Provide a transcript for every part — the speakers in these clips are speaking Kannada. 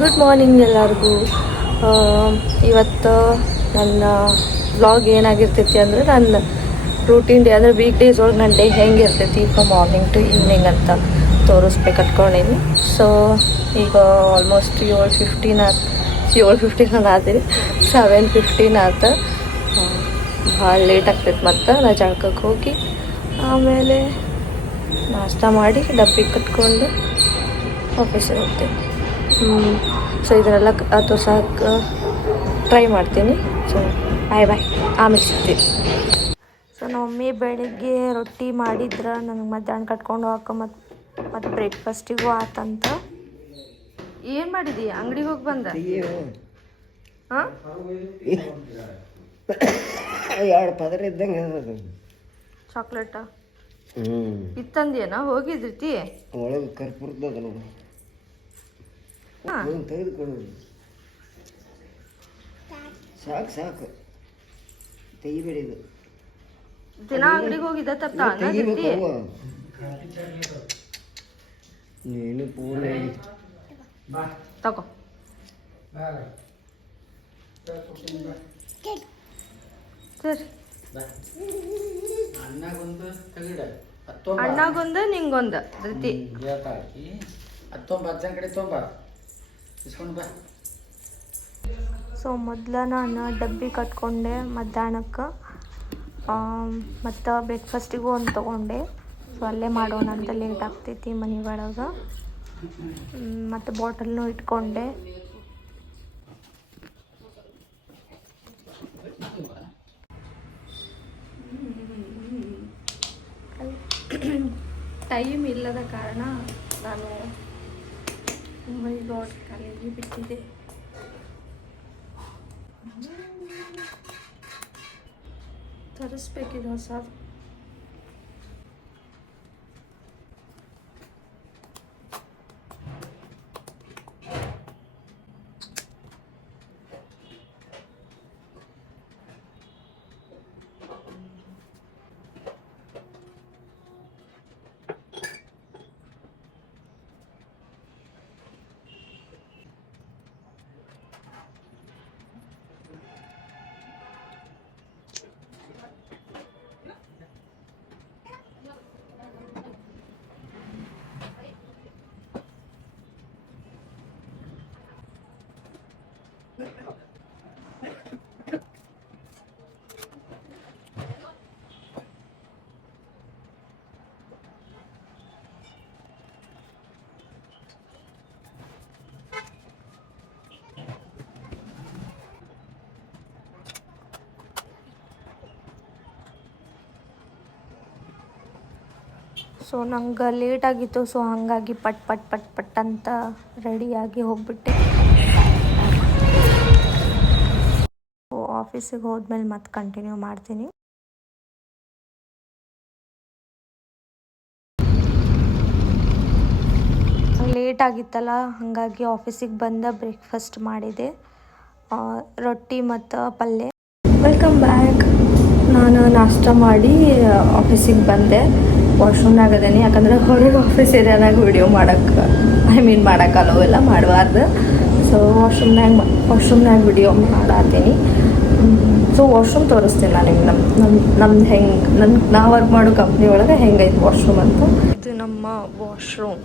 ಗುಡ್ ಮಾರ್ನಿಂಗ್ ಎಲ್ಲರಿಗೂ. ಇವತ್ತು ನನ್ನ ವ್ಲಾಗ್ ಏನಾಗಿರ್ತೈತಿ ಅಂದರೆ ನನ್ನ ರೂಟೀನ್ ಡೇ ಅಂದರೆ ವೀಕ್ ಡೇಸ್ ಒಳಗೆ ನನ್ನ ಡೇ ಹೆಂಗೆ ಇರ್ತೈತಿ ಫ್ರಮ್ ಮಾರ್ನಿಂಗ್ ಟು ಈವ್ನಿಂಗ್ ಅಂತ ತೋರಿಸ್ಬೇಕು ಕಟ್ಕೊಂಡೀನಿ. ಸೊ ಈಗ ಆಲ್ಮೋಸ್ಟ್ 7:15 ಆದ್ರಿ 7:15 ಆಯ್ತು. ಭಾಳ ಲೇಟ್ ಆಗ್ತೈತೆ. ಮತ್ತು ನಾ ಜಳಕಕ್ಕೆ ಹೋಗಿ ಆಮೇಲೆ ನಾಷ್ಟ ಮಾಡಿ ಡಬ್ಬಿಗೆ ಕಟ್ಕೊಂಡು ಆಫೀಸಿಗೆ ಹೋಗ್ತೀನಿ. ಸೊ ಇದನ್ನೆಲ್ಲ ತೋರ್ಸೋಕೆ ಟ್ರೈ ಮಾಡ್ತೀನಿ. ಸೊ ಬಾಯ್ ಆಮೇಲೆ ಸಿಗ್ತೀನಿ. ಸೊ ನಮ್ಮ ಮಮ್ಮಿ ಬೆಳಿಗ್ಗೆ ರೊಟ್ಟಿ ಮಾಡಿದ್ರೆ ನನಗೆ ಮಧ್ಯಾಹ್ನ ಕಟ್ಕೊಂಡು ಹೋಗಕ್ಕೆ ಮತ್ತು ಬ್ರೇಕ್ಫಾಸ್ಟಿಗೂ ಆತಂತ. ಏನು ಮಾಡಿದ್ದೀಯ? ಅಂಗಡಿಗೆ ಹೋಗಿ ಬಂದ? ಹಾಂ, 2 ಪದರ ಇದ್ದಂಗೆ ಚಾಕ್ಲೇಟಾ ಇತ್ತಂದೇನ? ಹೋಗಿದ್ರಿ ಒಳಗೆ ಕರ್ಪೂರದಲ್ಲ ತೆಗೆದುಕೊಂಡು ಸಾಕು ತೆಗಿಬೇಡಿದು. ದಿನ ಅಂಗಡಿಗೆ ಹೋಗಿದ್ದ ತಪ್ಪ ನೀನು ಪೂರ್ಣ ತಗೋ. ಸರಿ, ಅಣ್ಣಗೊಂದು ನಿಂಗೊಂದು ಧೃತಿ. ಸೊ ಮೊದಲ ನಾನು ಡಬ್ಬಿ ಕಟ್ಕೊಂಡೆ ಮಧ್ಯಾಹ್ನಕ್ಕೆ, ಮತ್ತು ಬ್ರೇಕ್ಫಾಸ್ಟಿಗೂ ಒಂದು ತೊಗೊಂಡೆ. ಸೊ ಅಲ್ಲೇ ಮಾಡೋಣ ಅಂತ ಲೇಟ್ ಆಗ್ತೈತಿ ಮನೆ ಒಳಗೆ. ಮತ್ತು ಬಾಟಲ್ನೂ ಇಟ್ಕೊಂಡೆ. ಟೈಮ್ ಇಲ್ಲದ ಕಾರಣ ನಾನು ಕಾಲೇಜಿಗೆ ಬಿಟ್ಟಿದ್ದೆ. ತರಿಸ್ಬೇಕಿದೆ ಹೊಸದು. ಸೊ ನಂಗೆ ಲೇಟಾಗಿತ್ತು. ಸೊ ಹಾಗಾಗಿ ಪಟ್ ಪಟ್ ಪಟ್ ಪಟ್ ಅಂತ ರೆಡಿಯಾಗಿ ಹೋಗ್ಬಿಟ್ಟೆ. ಆಫೀಸಿಗೆ ಹೋದ್ಮೇಲೆ ಮತ್ತೆ ಕಂಟಿನ್ಯೂ ಮಾಡ್ತೀನಿ. ಲೇಟ್ ಆಗಿತ್ತಲ್ಲ, ಹಾಗಾಗಿ ಆಫೀಸಿಗೆ ಬಂದ ಬ್ರೇಕ್ಫಾಸ್ಟ್ ಮಾಡಿದೆ, ರೊಟ್ಟಿ ಮತ್ತು ಪಲ್ಯ. Welcome back. ನಾನು ನಾಷ್ಟ ಮಾಡಿ ಆಫೀಸಿಗೆ ಬಂದೆ. ವಾಶ್ರೂಮ್ನಾಗ ಅದೇನಿ, ಯಾಕಂದ್ರೆ ಹೊರಗೆ ಆಫೀಸ್ ಏರಿಯಾದಾಗ ವಿಡಿಯೋ ಮಾಡೋಕ್ಕಲ್ಲ ಎಲ್ಲ ಮಾಡಬಾರ್ದು. ಸೊ ವಾಶ್ರೂಮ್ನಾಗ ವಿಡಿಯೋ ಮಾಡತ್ತೀನಿ. ಸೊ ವಾಶ್ರೂಮ್ ತೋರಿಸ್ತೀನಿ ನಾನು ನಿಮ್ಗೆ ನಮ್ದು ಹೆಂಗೆ ನಾ ವರ್ಕ್ ಮಾಡೋ ಕಂಪ್ನಿ ಒಳಗೆ ಹೆಂಗೈತೆ ವಾಶ್ರೂಮ್ ಅಂತ. ಇದು ನಮ್ಮ ವಾಶ್ರೂಮ್,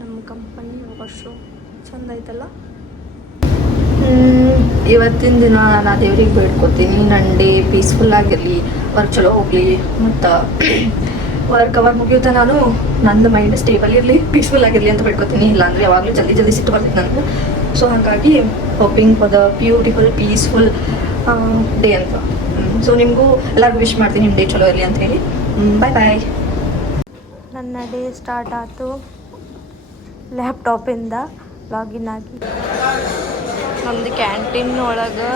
ನಮ್ಮ ಕಂಪನಿ ವಾಶ್ರೂಮ್. ಚಂದ ಐತಲ್ಲ. ಇವತ್ತಿನ ದಿನ ನಾನು ದೇವ್ರಿಗೆ ಬೇಡ್ಕೊತೀನಿ ನನ್ನ ಡೇ ಪೀಸ್ಫುಲ್ ಆಗಿರಲಿ, ವರ್ಕ್ ಚಲೋ ಹೋಗಲಿ, ಮತ್ತು ವರ್ಕ್ ಮುಗಿಯುತ್ತಾ ನಾನು ನಂದು ಮೈಂಡ್ ಸ್ಟೇಬಲ್ ಇರಲಿ, ಪೀಸ್ಫುಲ್ ಆಗಿರಲಿ ಅಂತ ಬೇಡ್ಕೊತೀನಿ. ಇಲ್ಲಾಂದರೆ ಯಾವಾಗಲೂ ಜಲ್ದಿ ಸಿಟ್ಟು ಬರ್ತೈತೆ ನನಗೆ. ಸೊ ಹಾಗಾಗಿ hoping for the beautiful peaceful day ಅಂತ. ಸೊ ನಿಮಗೂ ಎಲ್ಲರಿಗೂ ವಿಶ್ ಮಾಡ್ತೀನಿ ನಿಮ್ಮ ಡೇ ಚಲೋ ಇರಲಿ ಅಂತ ಹೇಳಿ. ಬಾಯ್. ನನ್ನ ಡೇ ಸ್ಟಾರ್ಟ್ ಆಯಿತು ಲ್ಯಾಪ್ಟಾಪಿಂದ ಲಾಗಿನ್ ಆಗಿ. ನಮ್ಮದು ಕ್ಯಾಂಟೀನ್ ಒಳಗೆ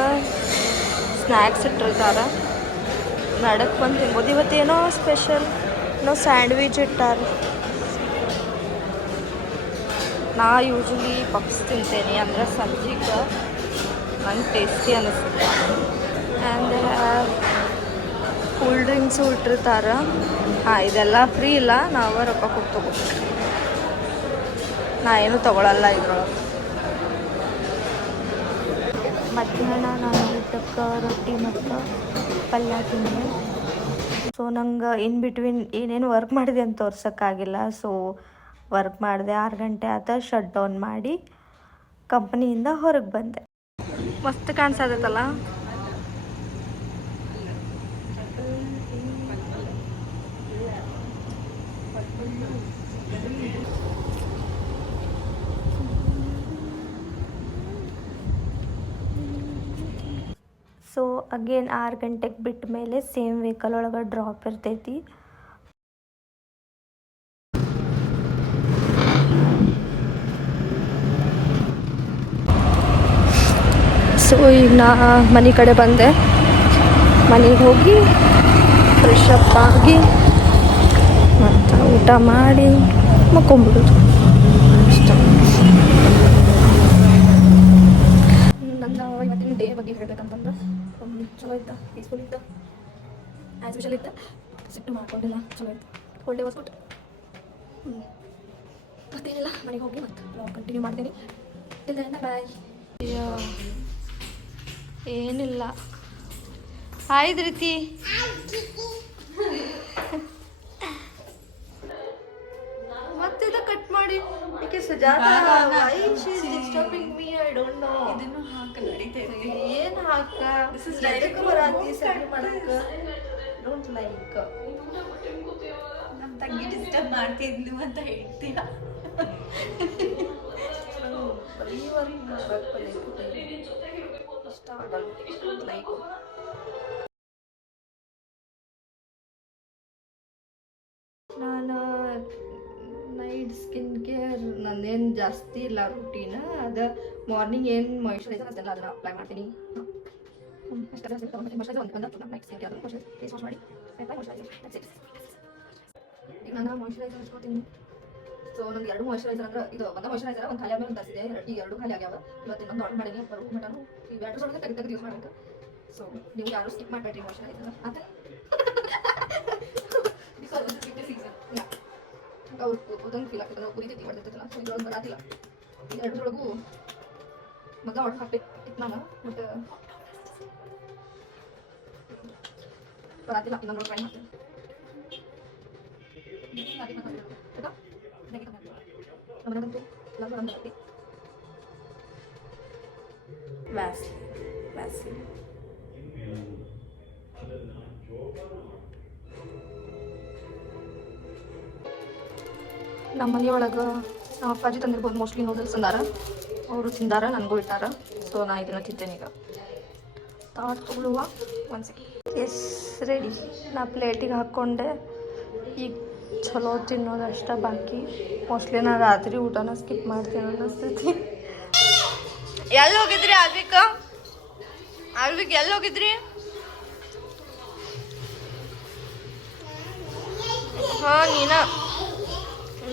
ಸ್ನ್ಯಾಕ್ಸ್ ಇಟ್ಟಿರ್ತಾರೆ, ನಡಕ್ಕೆ ಬಂದು ತಿನ್ಬೋದು. ಇವತ್ತೇನೋ ಸ್ಪೆಷಲ್ ಸ್ಯಾಂಡ್ವಿಚ್ ಇಟ್ಟಾರೆ. ನಾ ಯೂಶ್ವಲಿ ಪಪ್ಸ್ ತಿಂತೇನೆ, ಅಂದರೆ ಸಂಜೆಗೆ ನಂಗೆ ಟೇಸ್ಟಿ ಅನ್ನಿಸುತ್ತೆ. ಆ್ಯಂಡ್ ಕೂಲ್ ಡ್ರಿಂಕ್ಸು ಇಟ್ಟಿರ್ತಾರೆ. ಇದೆಲ್ಲ ಫ್ರೀ ಇಲ್ಲ, ನಾವು ರೊಕ್ಕ ಕೊಟ್ಟು ತೊಗೋಬೇಕು. ನಾ ಏನು ತೊಗೊಳಲ್ಲ ಇದ್ರೊಳಗೆ. ಮಧ್ಯಾಹ್ನ ನಾನು ಊಟಕ್ಕೆ ರೊಟ್ಟಿ ಮತ್ತು ಪಲ್ಯ ತಿಂದೆ. ಸೊ ನಂಗೆ ಇನ್ ಬಿಟ್ವೀನ್ ಏನೇನು ವರ್ಕ್ ಮಾಡಿದೆ ಅಂತ ತೋರ್ಸೋಕ್ಕಾಗಿಲ್ಲ. ಸೊ ವರ್ಕ್ ಮಾಡಿದೆ, 6 ಗಂಟೆ ಆತ ಶಟ್ ಡೌನ್ ಮಾಡಿ ಕಂಪ್ನಿಯಿಂದ ಹೊರಗೆ ಬಂದೆ. ಮಸ್ತ್ ಕಾಣಿಸತ್ತಲ್ಲ. ಸೊ ಅಗೇನ್ 6 ಗಂಟೆಗೆ ಬಿಟ್ಟ ಮೇಲೆ ಸೇಮ್ ವೆಹಿಕಲ್ ಒಳಗೆ ಡ್ರಾಪ್ ಇರ್ತೈತಿ. ಸೊ ಈಗ ನಾ ಮನೆ ಕಡೆ ಬಂದೆ. ಮನೆಗೆ ಹೋಗಿ ಫ್ರೆಶ್ ಅಪ್ ಆಗಿ ಮತ್ತು ಊಟ ಮಾಡಿ ಮಕ್ಕೊಂಬಿಡೋದು ಅಷ್ಟೇ. ನನ್ನ ಇವತ್ತಿನ ಡೇ ಬಗ್ಗೆ ಹೇಳ್ಬೇಕಂತಂದ್ರೆ ಚಲೋ ಇತ್ತು, ಪೀಸ್ಫುಲ್ ಇತ್ತು, ಆ್ಯಸ್ ಯೂಶಲ್ ಇತ್ತು. ಸಿಟ್ಟು ಮಾಡ್ಕೊಂಡಿಲ್ಲ, ಚಲೋ ಇತ್ತು. Whole day was good. ಮತ್ತೇನಿಲ್ಲ, ಮನೆಗೆ ಹೋಗಿ ಮತ್ತು ಬ್ಲಾಗ್ ಕಂಟಿನ್ಯೂ ಮಾಡ್ತೀನಿ. ಬಾಯ್. ಏನಿಲ್ಲ. ಆಯ್ತು ರೀತಿ ಮತ್ತಿದ ಕಟ್ ಮಾಡಿ ಏಕೆ Sujatha why she is disturbing me. I don't know. ಇದನ್ನು ಹಾಕ ನಡೀತೈತಿ. ಏನು ಹಾಕ ದಿಸ್ ಇಸ್ ಡೈರೆಕ್ಟ್ ಬರಾತಿ ಸರಿ ಮಾಡಕ ಡೋಂಟ್ ಲೈಕ್. ನಮ್ಮ ತಂಗಿ ಡಿಸ್ಟರ್ಬ್ ಮಾಡ್ತಿದ್ಲು ಅಂತ ಹೇಳ್ತೀರಾ? ಬರೀವರಿ ಇಷ್ಟ ಆಗಲ್ಲ, ಲೈಕ್. ನಾನು ನೈಟ್ ಸ್ಕಿನ್ ಕೇರ್ ನಂದೇನು ಜಾಸ್ತಿ ಇಲ್ಲ ರೂಟೀನ್. ಅದು ಮಾರ್ನಿಂಗ್ ಏನು ಮಾಯಿಶ್ಚರೈಸರ್ ಅದೆಲ್ಲ ಅದನ್ನು ಅಪ್ಲೈ ಮಾಡ್ತೀನಿ. ಫೇಸ್ ವಾಶ್ ಮಾಡಿ ಈಗ ನಾನು ಮಾಯಿಶ್ಚರೈಸರ್ ಹಚ್ಕೊತೀನಿ. ಸೊ ನಂಗೆ 2 ಮಾಯಿಶ್ಚರೈಸರ್ ಅಂದ್ರೆ ಇದು ಒಂದು ಮಾಯಿಶ್ಚರೈಸರ್ ಒಂದು ಖಾಲಿ ಆದ್ಮೇಲೆ ತರಿಸಿದೆ. ಈ 2 ಖಾಲಿ ಆಗ್ಯಾವ. ಇವತ್ತು ಇನ್ನೊಂದು ಆರ್ಡರ್ ಮಾಡೀನಿ. ಬರೋ ಮಟನು ಈ ಬ್ಯಾಟ್ರಿ ಒಳಗೆ ತೆಗೆದು ಯೂಸ್ ಮಾಡಬೇಕು. ಸೊ ನೀವು ಯಾರು ಸ್ಕಿಪ್ ಮಾಡಬೇಡ್ರಿ ಮಾಯಿಶ್ಚರೈಸರ್ ಅಂತ. ಅವ್ರು ಕೂದಂಗೆ ಫೀಲ್ ಆಗ್ತದೆ. ನಾವು ಕುರಿತೈತಿ ಹೊಡೆದಿರ್ತೈತಲ್ಲ. ಸೊ ಇದ್ರೊಳಗೆ ಬರಾತಿಲ್ಲ. ಈ 2ರೊಳಗೂ ಮಗ ಆರ್ಡರ್ ಹಾಕ್ಬೇಕಿತ್ತು ನಾನು, ಬಟ್ ಬರಾತಿಲ್ಲ. ಇನ್ನೊಂದು ಟ್ರೈ ಮಾಡ್ತೀನಿ. ವ್ಯಾಸ್ಲಿನ್ ನಮ್ಮ ಮನೆಯೊಳಗೆ ನಮ್ಮ ಅಪ್ಪಾಜಿ ತಂದಿರ್ಬೋದು ಮೋಸ್ಟ್ಲಿ ನೂಡಲ್ಸ್ ಅಂದಾರ. ಅವರು ತಿಂದಾರ, ನನಗೂ ಇಟ್ಟಾರ. ಸೊ ನಾ ಇದನ್ನು ತಿಂತೇನೆ. ಈಗ ತಗೊಳ್ಳುವ ಒಂದು ಸೆಕೆಂಡ್. Yes ready. ನಾ ಪ್ಲೇಟಿಗೆ ಹಾಕ್ಕೊಂಡೆ. ಈಗ ಚಲೋ ತಿನ್ನೋದು ಅಷ್ಟೇ ಬಾಕಿ. ಮೋಸ್ಟ್ಲಿ ನಾ ರಾತ್ರಿ ಊಟನ ಸ್ಕಿಪ್ ಮಾಡ್ತೀನಿ ಅನ್ನಿಸ್ತೈತಿ. ಎಲ್ಲಿ ಹೋಗಿದ್ರಿ ಆಲ್ವಿಕ್? ಎಲ್ಲಿ ಹೋಗಿದ್ರಿ? ಹಾಂ, ನೀನ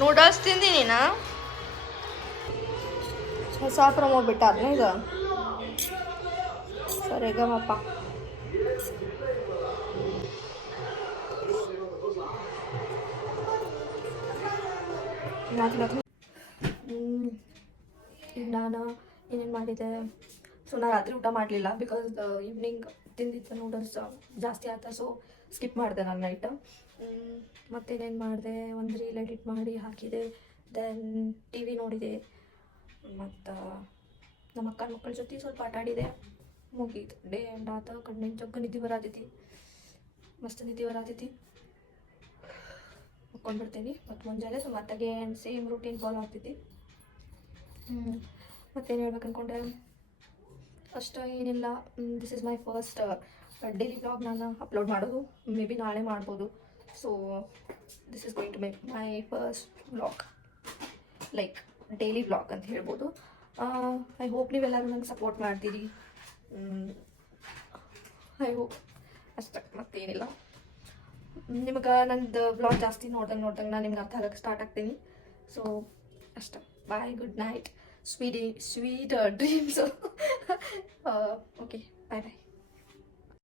ನೂಡಲ್ಸ್ ತಿಂದಿ ನೀನ? ಹೊಸ ಪ್ರಮೋ ಬಿಟ್ಟಾರನ ಇದು? ಸರಿಗಮಪ್ಪ. ಈಗ ನಾನು ಏನೇನು ಮಾಡಿದೆ. ಸೊ ನಾನು ರಾತ್ರಿ ಊಟ ಮಾಡಲಿಲ್ಲ ಬಿಕಾಸ್ ಈವ್ನಿಂಗ್ ತಿಂದಿತ್ತು ನೂಡಲ್ಸ್ ಜಾಸ್ತಿ ಆಯ್ತಾ. ಸೊ ಸ್ಕಿಪ್ ಮಾಡಿದೆ ನಾನು ನೈಟ್. ಮತ್ತೇನೇನು ಮಾಡಿದೆ, ಒಂದು ರೀಲ್ ಎಡಿಟ್ ಮಾಡಿ ಹಾಕಿದೆ. ದೆನ್ ಟಿ ವಿ ನೋಡಿದೆ. ಮತ್ತು ನಮ್ಮ ಅಕ್ಕನ ಮಕ್ಕಳ ಜೊತೆ ಸ್ವಲ್ಪ ಆಟ ಆಡಿದೆ. ಮುಗೀತು ಡೇ ಎಂಡ್ ಆತ. ಕಣ್ಣಿನ ಚೊಕ್ಕ ನಿದ್ದೆ ಬರತೈತಿ, ಮಸ್ತ್ ನಿದ್ದೆ ಬರತೈತಿ. ಮುಕ್ಕೊಂಡ್ಬಿಡ್ತೀನಿ. ಮತ್ತು ಮುಂಜಾನೆ ಸೊ ಮತ್ತಾಗೆ ಸೇಮ್ ರೂಟೀನ್ ಫಾಲೋ ಆಗ್ತೈತಿ. ಮತ್ತೇನು ಹೇಳ್ಬೇಕು ಅಂದ್ಕೊಂಡೆ, ಅಷ್ಟು ಏನಿಲ್ಲ. This is my first daily vlog ನಾನು ಅಪ್ಲೋಡ್ ಮಾಡೋದು. ಮೇ ಬಿ ನಾಳೆ ಮಾಡ್ಬೋದು. So this is going to make my first vlog, like daily vlog ಅಂತ ಹೇಳ್ಬೋದು. ಐ ಹೋಪ್ ನೀವೆಲ್ಲರೂ ನಂಗೆ ಸಪೋರ್ಟ್ ಮಾಡ್ತೀರಿ. ಐ ಹೋಪ್ ಅಷ್ಟೇ, ಮತ್ತೇನಿಲ್ಲ. ನಿಮಗೆ ನಂದು ವ್ಲಾಗ್ ಜಾಸ್ತಿ ನೋಡ್ದಂಗೆ ನಾನು ನಿಮ್ಗೆ ಅರ್ಥ ಆಗಕ್ಕೆ ಸ್ಟಾರ್ಟ್ ಆಗ್ತೀನಿ. ಸೊ ಅಷ್ಟೇ. Bye, good night, sweet dreams. Okay, bye ಬಾಯ್.